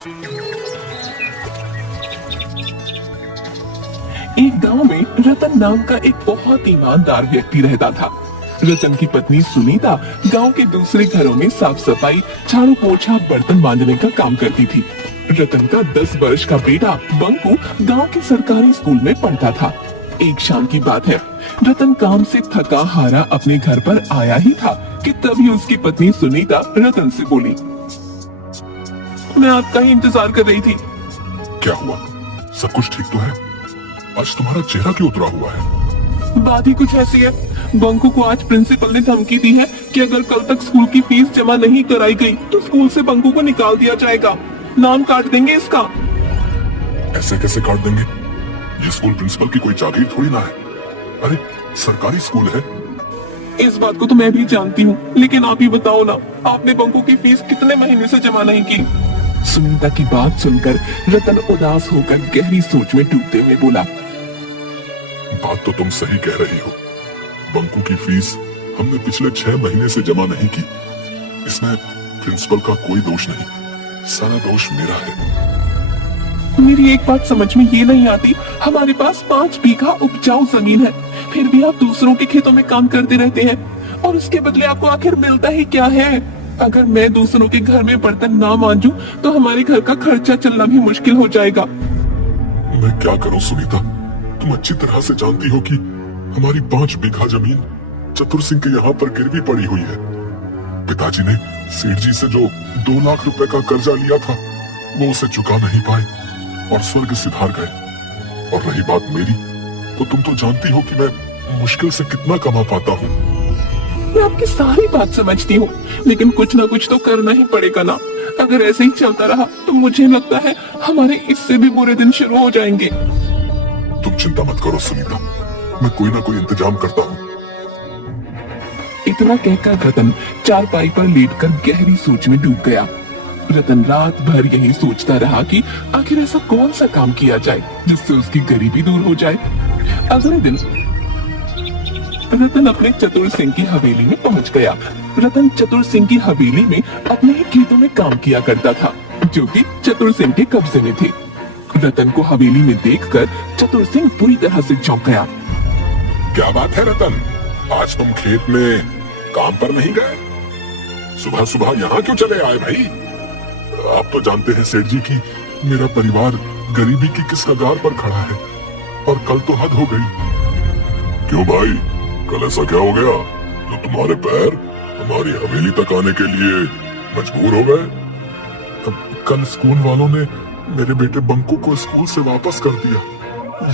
एक गांव में रतन नाम का एक बहुत ईमानदार व्यक्ति रहता था। रतन की पत्नी सुनीता गांव के दूसरे घरों में साफ सफाई, झाड़ू पोछा, बर्तन बांधने का काम करती थी। रतन का 10 वर्ष का बेटा बंकू गांव के सरकारी स्कूल में पढ़ता था। एक शाम की बात है, रतन काम से थका हारा अपने घर पर आया ही था कि तभी उसकी पत्नी सुनीता रतन से बोली, मैं आपका ही इंतजार कर रही थी। क्या हुआ? सब कुछ ठीक तो है? आज तुम्हारा चेहरा क्यों उतरा हुआ है? बात ही कुछ ऐसी है, बंकू को आज प्रिंसिपल ने धमकी दी है कि अगर कल तक स्कूल की फीस जमा नहीं कराई गई तो स्कूल से बंकू को निकाल दिया जाएगा। नाम काट देंगे इसका। ऐसे कैसे काट देंगे? ये स्कूल प्रिंसिपल की कोई जागीर थोड़ी ना है। अरे सरकारी स्कूल है। इस बात को तो मैं भी जानती हूँ, लेकिन आप ही बताओ ना, आपने बंकू की फीस कितने महीने से जमा नहीं की? सुनीता की बात सुनकर रतन उदास होकर गहरी सोच में डूबते हुए बोला, बात तो तुम सही कह रही हो। बंकू की फीस हमने पिछले 6 महीने से जमा नहीं की। इसमें प्रिंसिपल का कोई दोष नहीं, सारा दोष मेरा है। मेरी एक बात समझ में ये नहीं आती, हमारे पास 5 बीघा उपजाऊ जमीन है, फिर भी आप दूसरों के खेतों में काम करते रहते हैं और उसके बदले आपको आखिर मिलता ही क्या है? अगर मैं दूसरों के घर में बर्तन ना मांजूं तो हमारे घर का खर्चा चलना भी मुश्किल हो जाएगा। मैं क्या करूं सुनीता? तुम अच्छी तरह से जानती हो कि हमारी 5 बीघा जमीन चतुर सिंह के यहाँ पर गिरवी पड़ी हुई है। पिताजी ने सेठ जी से जो 2 लाख रुपए का कर्जा लिया था वो उसे चुका नहीं पाए और स्वर्ग सिधार गए। और रही बात मेरी, तो तुम तो जानती हो कि मैं मुश्किल से कितना कमा पाता हूँ। मैं आपकी सारी बात समझती हूँ, लेकिन कुछ ना कुछ तो करना ही पड़ेगा ना। अगर ऐसे ही चलता रहा तो मुझे लगता है हमारे इससे भी बुरे दिन शुरू हो जाएंगे। तुम चिंता मत करो सुनीता, मैं कोई ना कोई इंतजाम करता हूँ। इतना कहकर रतन चारपाई पर लेटकर गहरी सोच में डूब गया। रतन रात भर यही सोचता रहा कि आखिर ऐसा कौन सा काम किया जाए जिससे उसकी गरीबी दूर हो जाए। अगले दिन रतन अपने चतुर सिंह की हवेली में पहुंच गया। रतन चतुर सिंह की हवेली में अपने ही खेतों में काम किया करता था, जो कि चतुर सिंह के कब्जे में थे। रतन को हवेली में देखकर चतुर सिंह पूरी तरह से चौंक गया। क्या बात है रतन, आज तुम खेत में काम पर नहीं गए? सुबह सुबह यहाँ क्यों चले आए भाई? आप तो जानते हैं सेठ जी की मेरा परिवार गरीबी की किस कगार पर खड़ा है और कल तो हद हो गई। क्यों भाई, कल ऐसा क्या हो गया जो तुम्हारे पैर हमारी हवेली तक आने के लिए मजबूर हो गए? कल स्कूल वालों ने मेरे बेटे बंकू को स्कूल से वापस कर दिया,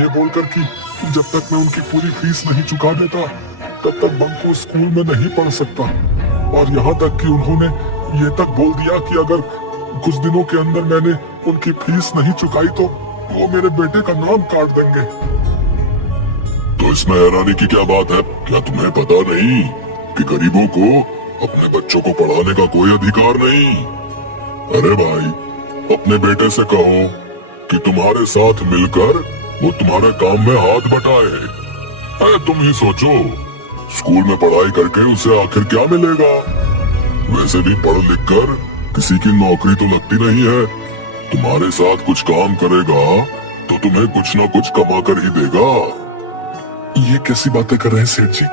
ये बोलकर कि जब तक मैं उनकी पूरी फीस नहीं चुका देता तब तक बंकू स्कूल में नहीं पढ़ सकता। और यहाँ तक कि उन्होंने ये तक बोल दिया कि अगर कुछ दिनों के अंदर मैंने उनकी फीस नहीं चुकाई तो वो मेरे बेटे का नाम काट देंगे। तो इसमें हैरानी की क्या बात है? क्या तुम्हें पता नहीं कि गरीबों को अपने बच्चों को पढ़ाने का कोई अधिकार नहीं? अरे भाई, अपने बेटे से कहो कि तुम्हारे साथ मिलकर वो तुम्हारे काम में हाथ बटाए। अरे तुम ही सोचो, स्कूल में पढ़ाई करके उसे आखिर क्या मिलेगा? वैसे भी पढ़ लिख कर किसी की नौकरी तो लगती नहीं है। तुम्हारे साथ कुछ काम करेगा तो तुम्हें कुछ ना कुछ कमा कर ही देगा। ये कैसी बातें कर रहे हैं सेठ जी?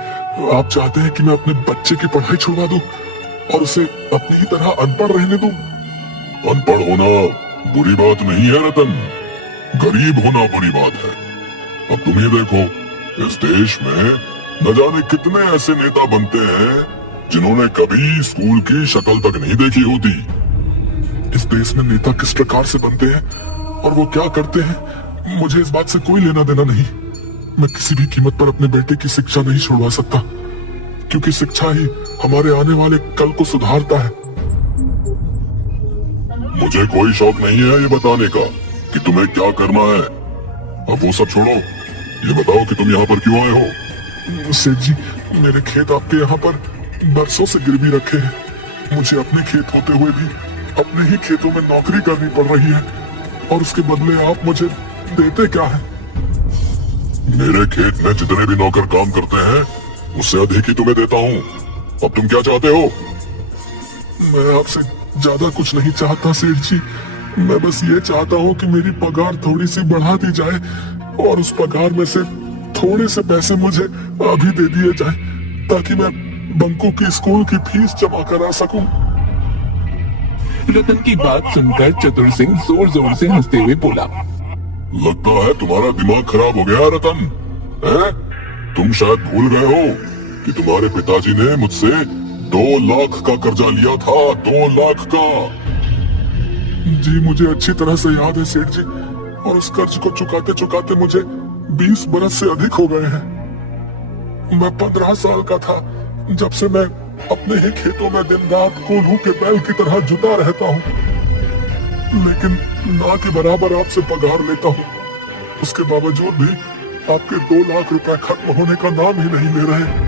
आप चाहते हैं कि मैं अपने बच्चे की पढ़ाई छुड़वा दूं और उसे अपनी ही तरह अनपढ़ रहने दूं? अनपढ़ होना बुरी बात नहीं है रतन, गरीब होना बुरी बात है। अब तुम ये देखो, इस देश में न जाने कितने ऐसे नेता बनते हैं जिन्होंने कभी स्कूल की शक्ल तक नहीं देखी होती। इस देश में नेता किस प्रकार से बनते हैं और वो क्या करते हैं, मुझे इस बात से कोई लेना देना नहीं। मैं किसी भी कीमत पर अपने बेटे की शिक्षा नहीं छोड़वा सकता, क्योंकि शिक्षा ही हमारे आने वाले कल को सुधारता है। मुझे कोई शौक नहीं है ये बताने का कि तुम्हें क्या करना है। अब वो सब छोड़ो, ये बताओ कि तुम यहाँ पर क्यों आए हो? सेठ जी, मेरे खेत आपके यहाँ पर बरसों से गिरवी रखे हैं। मुझे अपने खेत होते हुए भी अपने ही खेतों में नौकरी करनी पड़ रही है और उसके बदले आप मुझे देते क्या है? मेरे खेत में जितने भी नौकर काम करते हैं उससे अधिक ही तुम्हें देता हूँ। अब तुम क्या चाहते हो? मैं आपसे ज्यादा कुछ नहीं चाहता सेठ जी, मैं बस ये चाहता हूँ कि मेरी पगार थोड़ी सी बढ़ा दी जाए और उस पगार में से थोड़े से पैसे मुझे अभी दे दिए जाए ताकि मैं बंकू की स्कूल की फीस जमा करा सकूं। रतन की बात सुनकर चतुर सिंह जोर जोर से हंसते हुए बोला, लगता है तुम्हारा दिमाग खराब हो गया रतन, हैं? तुम शायद भूल गए हो कि तुम्हारे पिताजी ने मुझसे 2 लाख का कर्जा लिया था, 2 लाख का। जी मुझे अच्छी तरह से याद है सेठ जी, और उस कर्ज को चुकाते चुकाते मुझे 20 बरस से अधिक हो गए हैं। मैं 15 साल का था जब से मैं अपने ही खेतों में दिन रात कोल्हू के बैल की तरह जुटा रहता हूँ, लेकिन ना के बराबर आपसे पगार लेता हूँ। उसके बावजूद भी आपके 2 लाख रुपए खत्म होने का नाम ही नहीं ले रहे।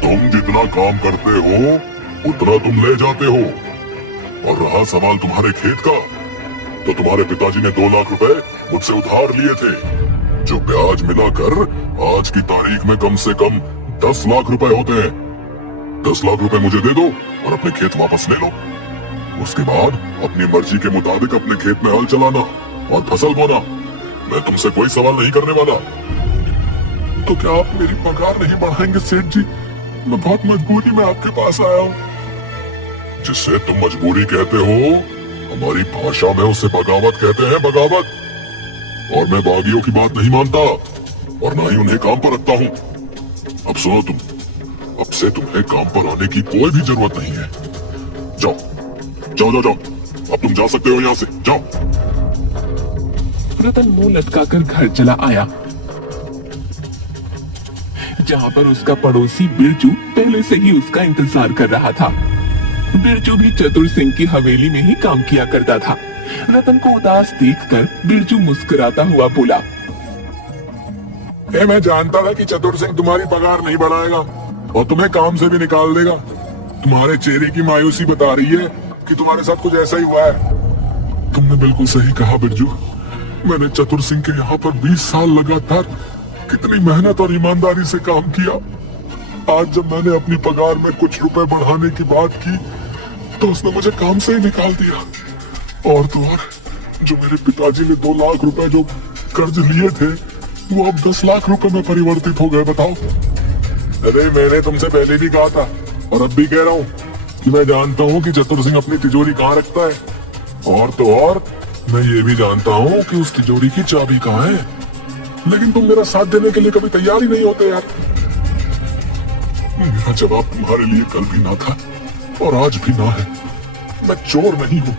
तुम जितना काम करते हो उतना तुम ले जाते हो, और रहा सवाल तुम्हारे खेत का, तो तुम्हारे पिताजी ने 2 लाख रुपए मुझसे उधार लिए थे, जो ब्याज मिलाकर आज की तारीख में कम से कम 10 लाख रुपए होते हैं। 10 लाख रुपए मुझे दे दो और अपने खेत वापस ले लो। उसके बाद अपनी मर्जी के मुताबिक अपने खेत में हल चलाना और फसल बोना। मैं तुमसे कोई सवाल नहीं करने वाला। तो क्या आप मेरी पगार नहीं बढ़ाएंगे सेठ जी? मैं बहुत मजबूरी में आपके पास आया हूँ। जिससे तुम मजबूरी कहते हो, हमारी भाषा में उसे बगावत कहते हैं, बगावत। और मैं बागियों की बात नहीं मानता और ना ही उन्हें काम पर रखता हूँ। अब सुनो तुम, अब से तुम्हें काम पर आने की कोई भी जरूरत नहीं है। जाओ जाओ जाओ जाओ, अब तुम जा सकते हो यहाँ से, जाओ। रतन मुंह लटकाकर घर चला आया, जहाँ पर उसका पड़ोसी बिरजू पहले से ही उसका इंतजार कर रहा था। बिरजू भी चतुर सिंह की हवेली में ही काम किया करता था। रतन को उदास देखकर बिरजू मुस्कुराता हुआ बोला, मैं जानता था कि चतुर सिंह तुम्हारी पगार नहीं बढ़ाएगा और तुम्हें काम से भी निकाल देगा। तुम्हारे चेहरे की मायूसी बता रही है कि तुम्हारे साथ कुछ ऐसा ही हुआ है। तुमने बिल्कुल सही कहा बिरजू। मैंने चतुर सिंह के यहाँ पर 20 साल लगातार कितनी मेहनत और ईमानदारी से काम किया। आज जब मैंने अपनी पगार में कुछ रुपए बढ़ाने की बात की तो उसने मुझे काम से ही निकाल दिया। और तो और, जो मेरे पिताजी ने 2 लाख रुपए जो कर्ज लिए थे वो अब 10 लाख रुपए में परिवर्तित हो गए। बताओ। अरे मैंने तुमसे पहले भी कहा था और अब भी कह रहा हूँ कि मैं जानता हूँ कि चतुर सिंह अपनी तिजोरी कहाँ रखता है, और तो और मैं ये भी जानता हूँ कि उस तिजोरी की चाबी कहाँ है। लेकिन तुम मेरा साथ देने के लिए कभी तैयार ही नहीं होते यार। मेरा जवाब तुम्हारे लिए कल भी ना था और आज भी ना है। मैं चोर नहीं हूँ।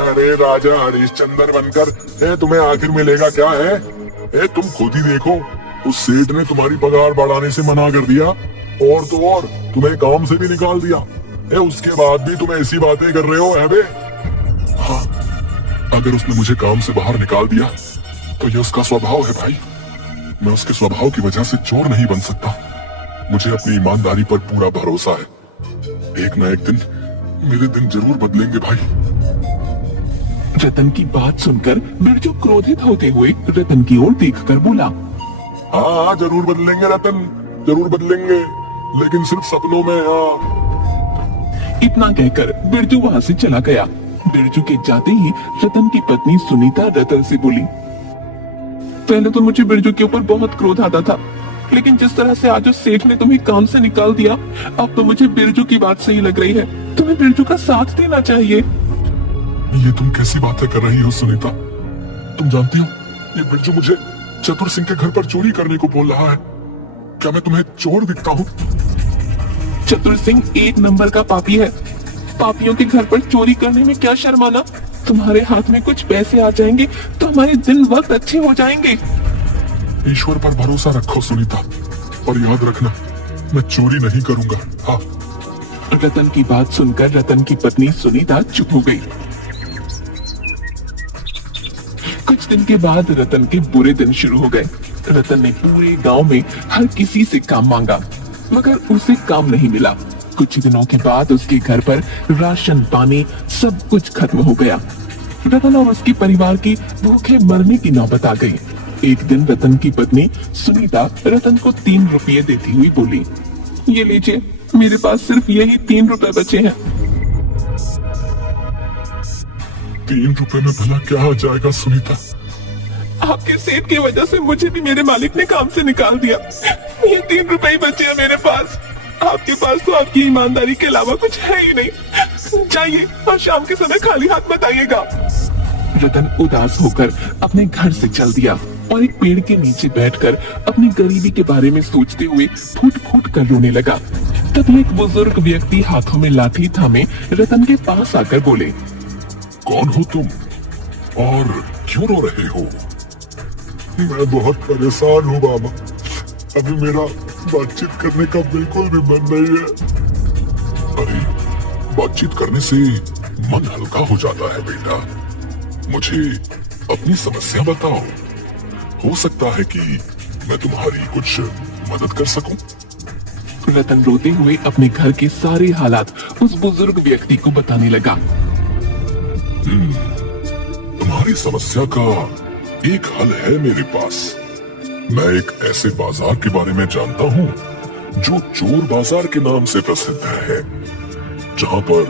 अरे राजा हरिश्चंद्र बनकर तुम्हें आखिर मिलेगा क्या है? तुम खुद ही देखो, उस सेठ ने तुम्हारी पगार बढ़ाने से मना कर दिया और तो और तुम्हें काम से भी निकाल दिया। उसके बाद भी तुम ऐसी बातें कर रहे हो है बे? हाँ, अगर उसने मुझे काम से बाहर निकाल दिया तो ये उसका स्वभाव है भाई। मैं उसके स्वभाव की वजह से चोर नहीं बन सकता। मुझे अपनी ईमानदारी पर पूरा भरोसा है। एक ना एक दिन मेरे दिन जरूर बदलेंगे भाई। रतन की बात सुनकर बिरजू क्रोधित होते हुए रतन की ओर देखकर बोला, हाँ जरूर बदलेंगे रतन, जरूर बदलेंगे, लेकिन सिर्फ सपनों में। हाँ। इतना कहकर बिरजू वहाँ से चला गया। बिरजू के जाते ही रतन की पत्नी सुनीता रतन से बोली, पहले तो मुझे बिरजू के ऊपर बहुत क्रोध आता था, लेकिन जिस तरह से आज उस सेठ ने तुम्हें काम से निकाल दिया, अब तो मुझे बिरजू की बात सही लग रही है। तुम्हें बिरजू का साथ देना चाहिए। ये तुम कैसी बातें कर रही हो सुनीता? तुम जानती हो ये बिरजू मुझे चतुर सिंह के घर पर चोरी करने को बोल रहा है। क्या मैं तुम्हें चोर दिखता हूँ? चतुर सिंह 1 नंबर का पापी है। पापियों के घर पर चोरी करने में क्या शर्माना। तुम्हारे हाथ में कुछ पैसे आ जाएंगे तो हमारे दिन वक्त अच्छे हो जाएंगे। ईश्वर पर भरोसा रखो सुनीता, और याद रखना मैं चोरी नहीं करूंगा। हाँ। रतन की बात सुनकर रतन की पत्नी सुनीता चुप हो गई। कुछ दिन के बाद रतन के बुरे दिन शुरू हो गए। रतन ने पूरे गांव में हर किसी से काम मांगा, मगर उसे काम नहीं मिला। कुछ दिनों के बाद उसके घर पर राशन पानी सब कुछ खत्म हो गया। रतन और उसके परिवार की भूखे मरने की नौबत आ गई। एक दिन रतन की पत्नी सुनीता रतन को 3 रुपये देती हुई बोली, ये लीजिए, मेरे पास सिर्फ यही 3 रुपए बचे हैं। 3 रुपए में भला क्या आ जाएगा सुनीता? आपके सेठ की वजह से मुझे भी मेरे मालिक ने काम से निकाल दिया। ये 3 रुपए ही बचे हैं मेरे पास। आपके पास तो आपकी ईमानदारी के अलावा कुछ है ही नहीं। जाइए और शाम के समय खाली हाथ मत आइएगा। रतन उदास होकर अपने घर से चल दिया और एक पेड़ के नीचे बैठकर अपनी गरीबी के बारे में सोचते हुए फूट फूट कर रोने लगा। तभी एक बुजुर्ग व्यक्ति हाथों में लाठी थामे रतन के पास आकर बोले, कौन हो तुम और क्यों रो रहे हो? मैं बहुत परेशान हूँ बाबा। अभी मेरा बातचीत करने का बिल्कुल भी मन नहीं है। अरे बातचीत करने से मन हल्का हो जाता है बेटा। मुझे अपनी समस्या बताओ, हो सकता है कि मैं तुम्हारी कुछ मदद कर सकूं। रतन रोते हुए अपने घर के सारे हालात उस बुजुर्ग व्यक्ति को बताने लगा। तुम्हारी समस्या का एक हल है मेरे पास। मैं एक ऐसे बाजार के बारे में जानता हूँ जो चोर बाजार के नाम से प्रसिद्ध है, जहाँ पर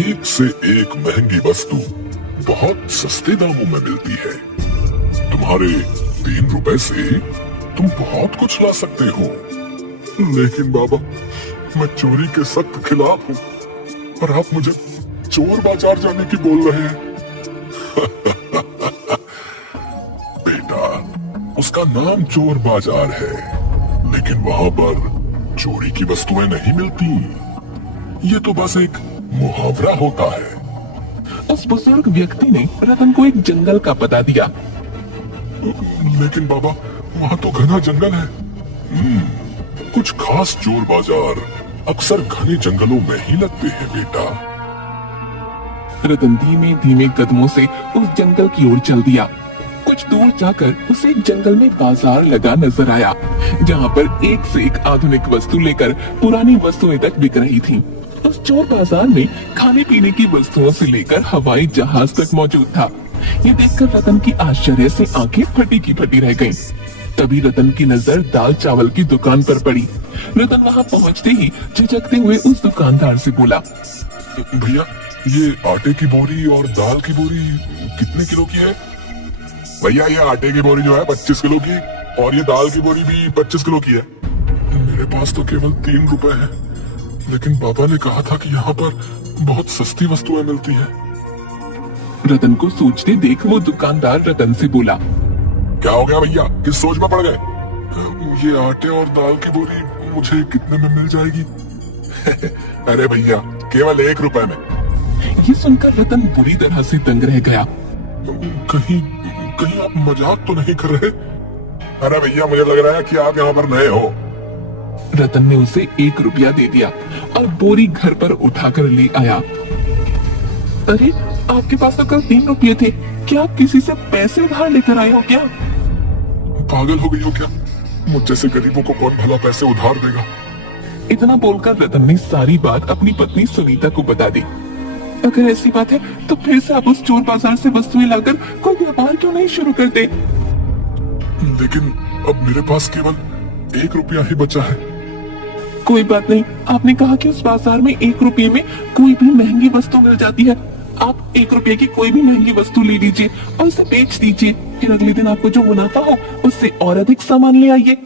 एक से एक महंगी वस्तु बहुत सस्ते दामों में मिलती है। तुम्हारे 3 रुपए से तुम बहुत कुछ ला सकते हो। लेकिन बाबा, मैं चोरी के सख्त खिलाफ हूँ और आप मुझे चोर बाजार जाने की बोल रहे हैं। बेटा, उसका नाम चोर बाजार है, लेकिन वहाँ पर चोरी की वस्तुएं नहीं मिलती। ये तो बस एक मुहावरा होता है। उस बुजुर्ग व्यक्ति ने रतन को एक जंगल का पता दिया। लेकिन बाबा, वहाँ तो घना जंगल है। कुछ खास चोर बाजार अक्सर घने जंगलों में ही लगते हैं बेटा। रतन धीमे धीमे कदमों से उस जंगल की ओर चल दिया। कुछ दूर जाकर उसे एक जंगल में बाजार लगा नजर आया, जहाँ पर एक से एक आधुनिक वस्तु लेकर पुरानी वस्तुएं तक बिक रही थीं। उस चोर बाजार में खाने पीने की वस्तुओं से लेकर हवाई जहाज तक मौजूद था। ये देखकर रतन की आश्चर्य से आंखें फटी की फटी रह गईं। तभी रतन की नजर दाल चावल की दुकान पर पड़ी। रतन वहां पहुंचते ही झिझकते हुए उस दुकानदार से बोला, भैया, ये आटे की बोरी और दाल की बोरी कितने किलो की है? भैया, ये आटे की बोरी जो है 25 किलो की, और ये दाल की बोरी भी 25 किलो की है। मेरे पास तो केवल 3 रुपए है, लेकिन पापा ने कहा था कि यहाँ पर बहुत सस्ती वस्तुएं मिलती है। रतन को सोचते देख वो दुकानदार रतन से बोला, क्या हो गया भैया, किस सोच में पड़ गए? ये आटे और दाल की बोरी मुझे कितने में मिल जाएगी? अरे भैया, केवल 1 रुपए में। ये सुनकर रतन बुरी तरह से दंग रह गया। कहीं कहीं आप मजाक तो नहीं कर रहे? अरे भैया, मुझे लग रहा है कि आप यहाँ पर नए हो। रतन ने उसे 1 रुपया दे दिया और बोरी घर पर उठाकर ले आया। अरे, आपके पास तो कल 3 रुपये थे, क्या आप किसी से पैसे उधार लेकर आए हो क्या? पागल हो गई हो क्या? मुझ जैसे गरीबों को कौन भला पैसे उधार देगा? इतना बोलकर रतन ने सारी बात अपनी पत्नी सुनीता को बता दी। अगर ऐसी बात है तो फिर से आप उस चोर बाजार से वस्तुएं लाकर कोई व्यापार क्यों नहीं शुरू करते? लेकिन अब मेरे पास केवल 1 रुपया ही बचा है। कोई बात नहीं, आपने कहा कि उस बाजार में 1 रुपये में कोई भी महंगी वस्तु मिल जाती है। आप 1 रुपये की कोई भी महंगी वस्तु ले लीजिए और उसे बेच दीजिए। फिर अगले दिन आपको जो मुनाफा हो उससे और अधिक सामान ले आइए।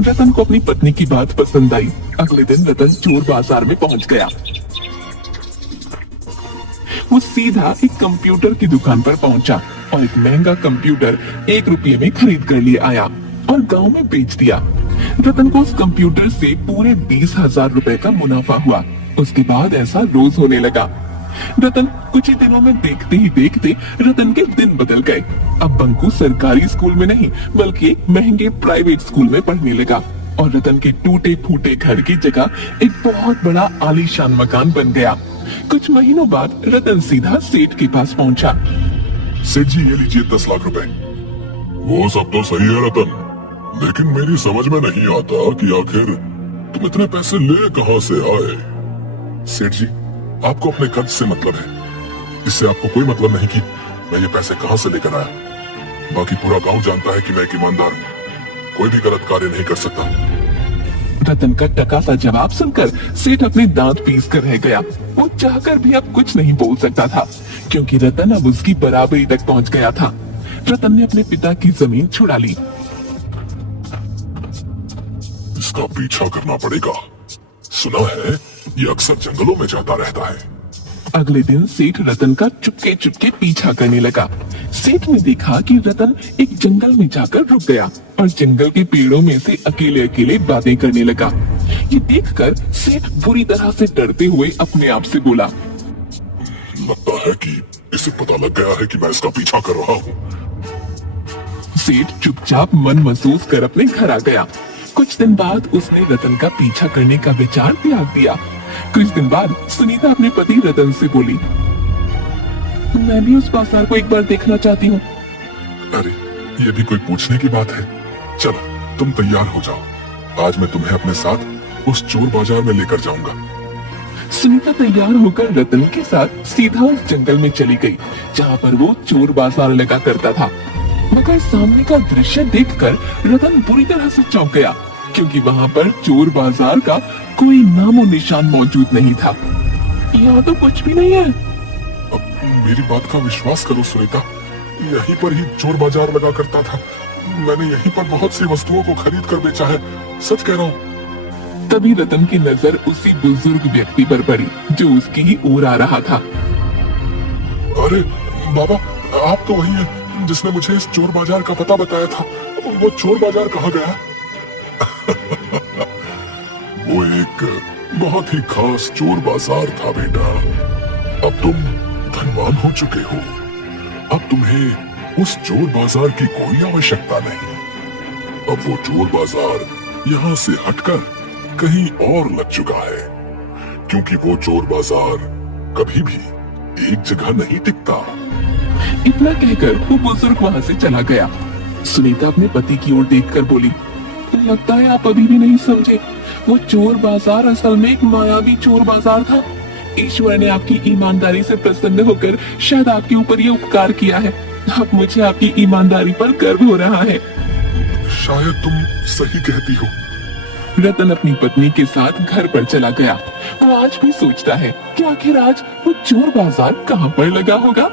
रतन को अपनी पत्नी की बात पसंद आई। अगले दिन रतन चोर बाजार में पहुंच गया। वो सीधा एक कंप्यूटर की दुकान पर पहुंचा और एक महंगा कंप्यूटर 1 रुपये में खरीद कर लिए आया और गांव में बेच दिया। रतन को उस कंप्यूटर से पूरे 20,000 रुपए का मुनाफा हुआ। उसके बाद ऐसा रोज होने लगा। रतन कुछ ही दिनों में देखते ही देखते रतन के दिन बदल गए। अब बंकू सरकारी स्कूल में नहीं बल्कि एक महंगे प्राइवेट स्कूल में पढ़ने लगा और रतन के टूटे फूटे घर की जगह एक बहुत बड़ा आलीशान मकान बन गया। कुछ महीनों बाद रतन सीधा सेठ के पास पहुंचा। सेठ जी, ये लीजिए 10 लाख रुपए। वो सब तो सही है रतन, लेकिन मेरी समझ में नहीं आता कि आखिर तुम इतने पैसे ले कहां से आए? सेठ जी, आपको अपने कर्ज से मतलब है, इससे आपको कोई मतलब नहीं कि मैं ये पैसे कहां से लेकर आया। बाकी पूरा गांव जानता है कि मैं एक ईमानदार हूं, कोई भी गलत कार्य नहीं कर सकता। रतन का टका सा जवाब सुनकर सेठ अपने दांत पीस कर रह गया। वो चाहकर भी अब कुछ नहीं बोल सकता था, क्योंकि रतन अब उसकी बराबरी तक पहुंच गया था। रतन ने अपने पिता की जमीन छुड़ा ली। इसका पीछा करना पड़ेगा। सुना है ये अक्सर जंगलों में जाता रहता है। अगले दिन सेठ रतन का चुपके चुपके पीछा करने लगा। सेठ ने देखा कि रतन एक जंगल में जाकर रुक गया और जंगल के पेड़ों में से अकेले अकेले बातें करने लगा। ये देखकर सेठ बुरी तरह से डरते हुए अपने आप से बोला, लगता है कि इसे पता लग गया है कि मैं इसका पीछा कर रहा हूँ। सेठ चुपचाप मन महसूस कर अपने घर आ गया। कुछ दिन बाद उसने रतन का पीछा करने का विचार त्याग दिया। कुछ दिन बाद सुनीता अपने पति रतन से बोली, मैं भी उस बाजार को एक बार देखना चाहती हूँ। अरे ये भी कोई पूछने की बात है। चलो तुम तैयार हो जाओ, आज मैं तुम्हें अपने साथ उस चोर बाजार में लेकर जाऊंगा। सुनीता तैयार होकर रतन के साथ सीधा उस जंगल में चली गई, जहाँ पर वो चोर बाजार लगा करता था। मगर सामने का दृश्य देखकर रतन बुरी तरह से चौंक गया, क्योंकि वहाँ पर चोर बाजार का कोई नामो निशान मौजूद नहीं था। यहाँ तो कुछ भी नहीं है। अब मेरी बात का विश्वास करो सुनीता, यहीं पर ही चोर बाजार लगा करता था। मैंने यहीं पर बहुत सी वस्तुओं को खरीद कर बेचा है, सच कह रहा हूँ। तभी रतन की नजर उसी बुजुर्ग व्यक्ति पर पड़ी जो उसकी ही ओर आ रहा था। अरे बाबा, आप तो वही हैं जिसने मुझे इस चोर बाजार का पता बताया था। वो चोर बाजार कहाँ गया? वो एक बहुत ही खास चोर बाजार था बेटा। अब तुम धनवान हो चुके हो, अब तुम्हें उस चोर बाजार की कोई आवश्यकता नहीं। अब वो चोर बाजार यहाँ से हटकर कहीं और लग चुका है, क्योंकि वो चोर बाजार कभी भी एक जगह नहीं टिकता। इतना कहकर वो बुजुर्ग वहाँ से चला गया। सुनीता अपने पति की ओर देखकर बोली, लगता है आप अभी भी नहीं समझे। वो चोर बाजार असल में एक मायावी चोर बाजार था। ईश्वर ने आपकी ईमानदारी से प्रसन्न होकर शायद आपके ऊपर ये उपकार किया है। अब मुझे आपकी ईमानदारी पर गर्व हो रहा है। शायद तुम सही कहती हो। रतन अपनी पत्नी के साथ घर पर चला गया। वो आज भी सोचता है कि आखिर आज वो चोर बाजार कहाँ पर लगा होगा।